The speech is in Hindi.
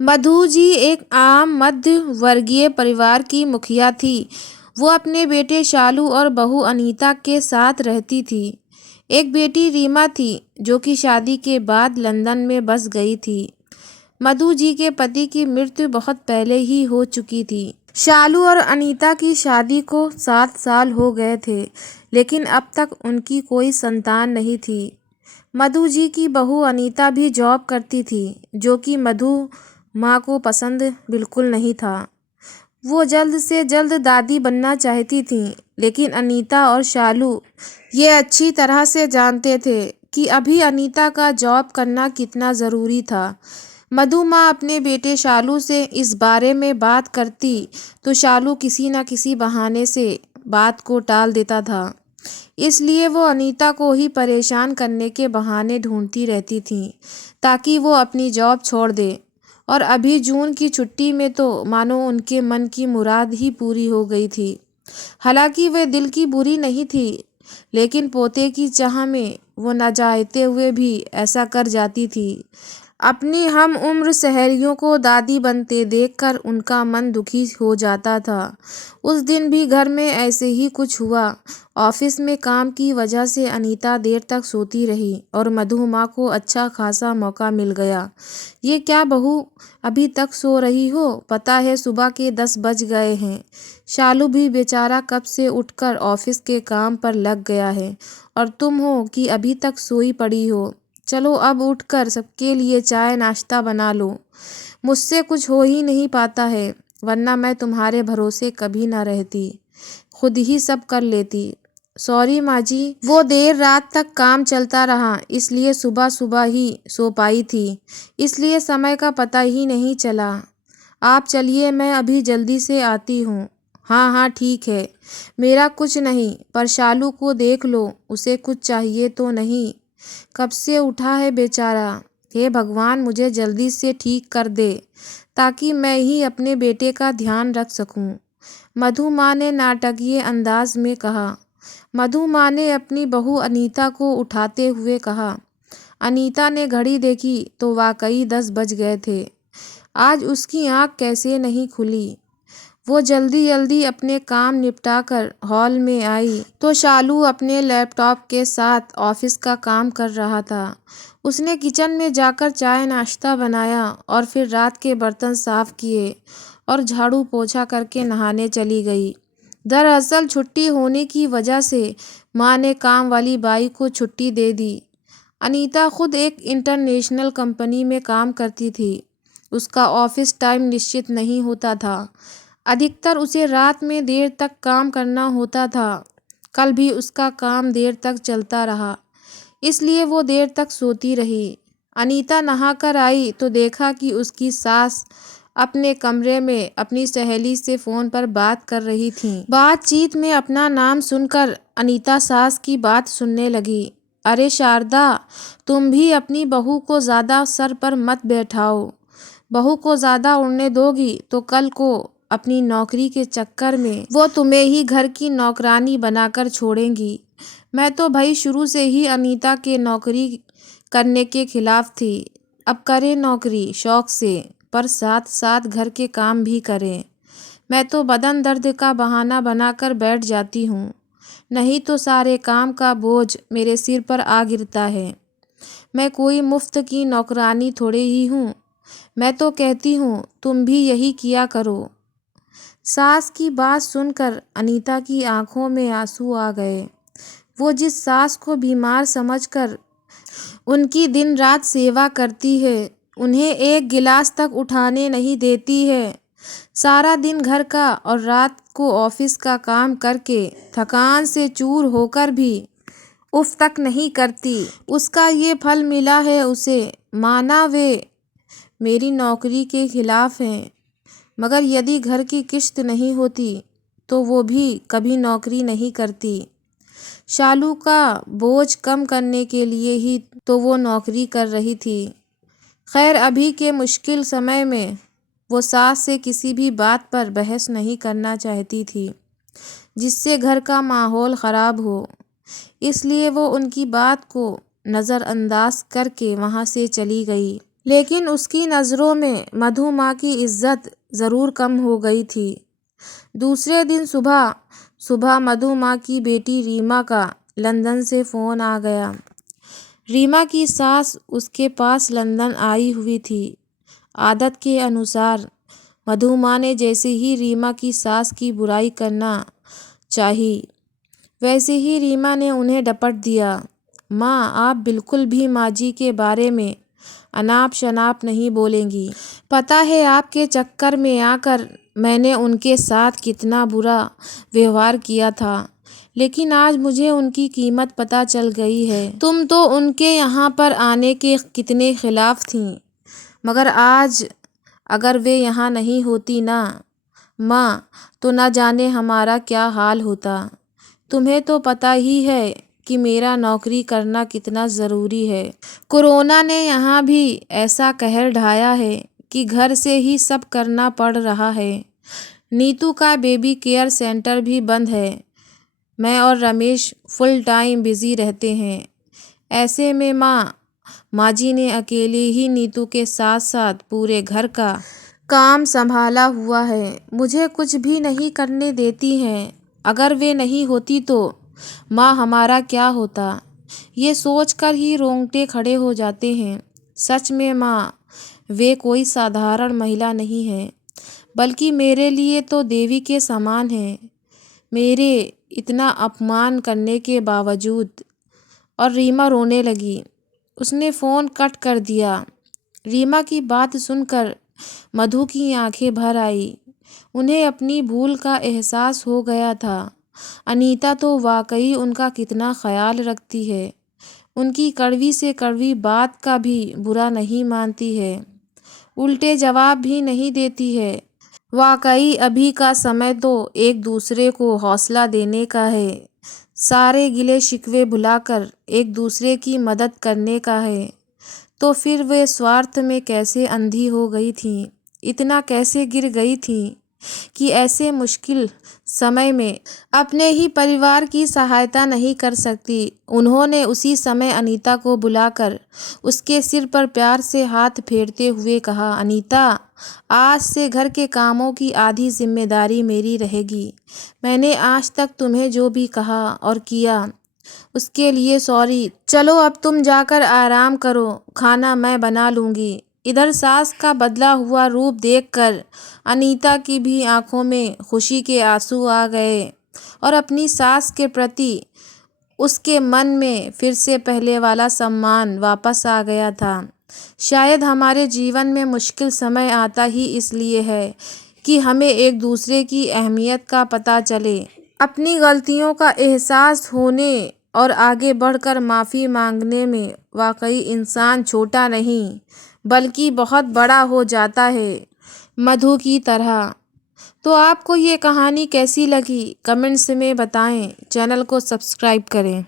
मधु जी एक आम मध्य वर्गीय परिवार की मुखिया थी। वो अपने बेटे शालू और बहू अनीता के साथ रहती थी। एक बेटी रीमा थी जो कि शादी के बाद लंदन में बस गई थी। मधु जी के पति की मृत्यु बहुत पहले ही हो चुकी थी। शालू और अनीता की शादी को 7 साल हो गए थे, लेकिन अब तक उनकी कोई संतान नहीं थी। मधु जी की बहू अनीता भी जॉब करती थी, जो कि मधु माँ को पसंद बिल्कुल नहीं था। वो जल्द से जल्द दादी बनना चाहती थीं, लेकिन अनीता और शालू ये अच्छी तरह से जानते थे कि अभी अनीता का जॉब करना कितना ज़रूरी था। मधु माँ अपने बेटे शालू से इस बारे में बात करती तो शालू किसी न किसी बहाने से बात को टाल देता था। इसलिए वो अनीता को ही परेशान करने के बहाने ढूंढती रहती थी ताकि वो अपनी जॉब छोड़ दे। और अभी जून की छुट्टी में तो मानो उनके मन की मुराद ही पूरी हो गई थी। हालांकि वे दिल की बुरी नहीं थी, लेकिन पोते की चाह में वो न चाहते हुए भी ऐसा कर जाती थी। अपनी हम उम्र सहेलियों को दादी बनते देखकर उनका मन दुखी हो जाता था। उस दिन भी घर में ऐसे ही कुछ हुआ। ऑफिस में काम की वजह से अनीता देर तक सोती रही और मधु माँ को अच्छा खासा मौका मिल गया। ये क्या बहू, अभी तक सो रही हो? पता है सुबह के 10 बज गए हैं। शालू भी बेचारा कब से उठकर ऑफिस के काम पर लग गया है और तुम हो कि अभी तक सोई पड़ी हो। चलो अब उठकर सबके लिए चाय नाश्ता बना लो। मुझसे कुछ हो ही नहीं पाता है, वरना मैं तुम्हारे भरोसे कभी ना रहती, खुद ही सब कर लेती। सॉरी माँ जी, वो देर रात तक काम चलता रहा, इसलिए सुबह सुबह ही सो पाई थी, इसलिए समय का पता ही नहीं चला। आप चलिए, मैं अभी जल्दी से आती हूँ। हाँ हाँ ठीक है। मेरा कुछ नहीं, पर शालू को देख लो, उसे कुछ चाहिए तो नहीं? कब से उठा है बेचारा। हे भगवान, मुझे जल्दी से ठीक कर दे ताकि मैं ही अपने बेटे का ध्यान रख सकूं। मधु माँ ने नाटकीय अंदाज में कहा। मधु माँ ने अपनी बहू अनीता को उठाते हुए कहा। अनीता ने घड़ी देखी तो वाकई 10 बज गए थे। आज उसकी आंख कैसे नहीं खुली। वो जल्दी जल्दी अपने काम निपटाकर हॉल में आई तो शालू अपने लैपटॉप के साथ ऑफिस का काम कर रहा था। उसने किचन में जाकर चाय नाश्ता बनाया और फिर रात के बर्तन साफ किए और झाड़ू पोछा करके नहाने चली गई। दरअसल छुट्टी होने की वजह से माँ ने काम वाली बाई को छुट्टी दे दी। अनीता खुद एक इंटरनेशनल कंपनी में काम करती थी। उसका ऑफिस टाइम निश्चित नहीं होता था। अधिकतर उसे रात में देर तक काम करना होता था। कल भी उसका काम देर तक चलता रहा, इसलिए वो देर तक सोती रही। अनीता नहाकर आई तो देखा कि उसकी सास अपने कमरे में अपनी सहेली से फ़ोन पर बात कर रही थीं। बातचीत में अपना नाम सुनकर अनीता सास की बात सुनने लगी। अरे शारदा, तुम भी अपनी बहू को ज़्यादा सर पर मत बैठाओ। बहू को ज़्यादा उड़ने दोगी तो कल को अपनी नौकरी के चक्कर में वो तुम्हें ही घर की नौकरानी बनाकर छोड़ेंगी। मैं तो भाई शुरू से ही अनीता के नौकरी करने के खिलाफ थी। अब करे नौकरी शौक से, पर साथ साथ घर के काम भी करें। मैं तो बदन दर्द का बहाना बनाकर बैठ जाती हूँ, नहीं तो सारे काम का बोझ मेरे सिर पर आ गिरता है। मैं कोई मुफ्त की नौकरानी थोड़े ही हूँ। मैं तो कहती हूँ तुम भी यही किया करो। सास की बात सुनकर अनीता की आंखों में आंसू आ गए। वो जिस सास को बीमार समझकर उनकी दिन रात सेवा करती है, उन्हें एक गिलास तक उठाने नहीं देती है, सारा दिन घर का और रात को ऑफिस का काम करके थकान से चूर होकर भी उफ तक नहीं करती, उसका ये फल मिला है उसे। माना वे मेरी नौकरी के खिलाफ हैं, मगर यदि घर की किश्त नहीं होती तो वो भी कभी नौकरी नहीं करती। शालू का बोझ कम करने के लिए ही तो वो नौकरी कर रही थी। खैर, अभी के मुश्किल समय में वो सास से किसी भी बात पर बहस नहीं करना चाहती थी जिससे घर का माहौल ख़राब हो। इसलिए वो उनकी बात को नज़रअंदाज करके वहाँ से चली गई। लेकिन उसकी नज़रों में मधु माँ की इज्जत ज़रूर कम हो गई थी। दूसरे दिन सुबह मधु माँ की बेटी रीमा का लंदन से फ़ोन आ गया। रीमा की सास उसके पास लंदन आई हुई थी। आदत के अनुसार मधु माँ ने जैसे ही रीमा की सास की बुराई करना चाही, वैसे ही रीमा ने उन्हें डपट दिया। माँ, आप बिल्कुल भी माँ जी के बारे में अनाप शनाप नहीं बोलेंगी। पता है आपके चक्कर में आकर मैंने उनके साथ कितना बुरा व्यवहार किया था, लेकिन आज मुझे उनकी कीमत पता चल गई है। तुम तो उनके यहाँ पर आने के कितने खिलाफ थीं, मगर आज अगर वे यहाँ नहीं होती ना माँ, तो न जाने हमारा क्या हाल होता। तुम्हें तो पता ही है कि मेरा नौकरी करना कितना ज़रूरी है। कोरोना ने यहाँ भी ऐसा कहर ढाया है कि घर से ही सब करना पड़ रहा है। नीतू का बेबी केयर सेंटर भी बंद है। मैं और रमेश फुल टाइम बिज़ी रहते हैं। ऐसे में माँ जी ने अकेले ही नीतू के साथ साथ पूरे घर का काम संभाला हुआ है। मुझे कुछ भी नहीं करने देती हैं। अगर वे नहीं होती तो माँ हमारा क्या होता, ये सोचकर ही रोंगटे खड़े हो जाते हैं। सच में माँ, वे कोई साधारण महिला नहीं है, बल्कि मेरे लिए तो देवी के समान है। मेरे इतना अपमान करने के बावजूद। और रीमा रोने लगी। उसने फ़ोन कट कर दिया। रीमा की बात सुनकर मधु की आंखें भर आई। उन्हें अपनी भूल का एहसास हो गया था। अनीता तो वाकई उनका कितना ख्याल रखती है। उनकी कड़वी से कड़वी बात का भी बुरा नहीं मानती है, उल्टे जवाब भी नहीं देती है। वाकई अभी का समय तो एक दूसरे को हौसला देने का है, सारे गिले शिकवे भुलाकर एक दूसरे की मदद करने का है। तो फिर वे स्वार्थ में कैसे अंधी हो गई थीं, इतना कैसे गिर गई थीं कि ऐसे मुश्किल समय में अपने ही परिवार की सहायता नहीं कर सकती। उन्होंने उसी समय अनीता को बुलाकर उसके सिर पर प्यार से हाथ फेरते हुए कहा, अनीता, आज से घर के कामों की आधी जिम्मेदारी मेरी रहेगी। मैंने आज तक तुम्हें जो भी कहा और किया उसके लिए सॉरी। चलो अब तुम जाकर आराम करो, खाना मैं बना लूँगी। इधर सास का बदला हुआ रूप देखकर अनीता की भी आंखों में खुशी के आंसू आ गए और अपनी सास के प्रति उसके मन में फिर से पहले वाला सम्मान वापस आ गया था। शायद हमारे जीवन में मुश्किल समय आता ही इसलिए है कि हमें एक दूसरे की अहमियत का पता चले, अपनी गलतियों का एहसास होने और आगे बढ़कर माफ़ी मांगने में वाकई इंसान छोटा नहीं बल्कि बहुत बड़ा हो जाता है, मधु की तरह। तो आपको ये कहानी कैसी लगी कमेंट्स में बताएं। चैनल को सब्सक्राइब करें।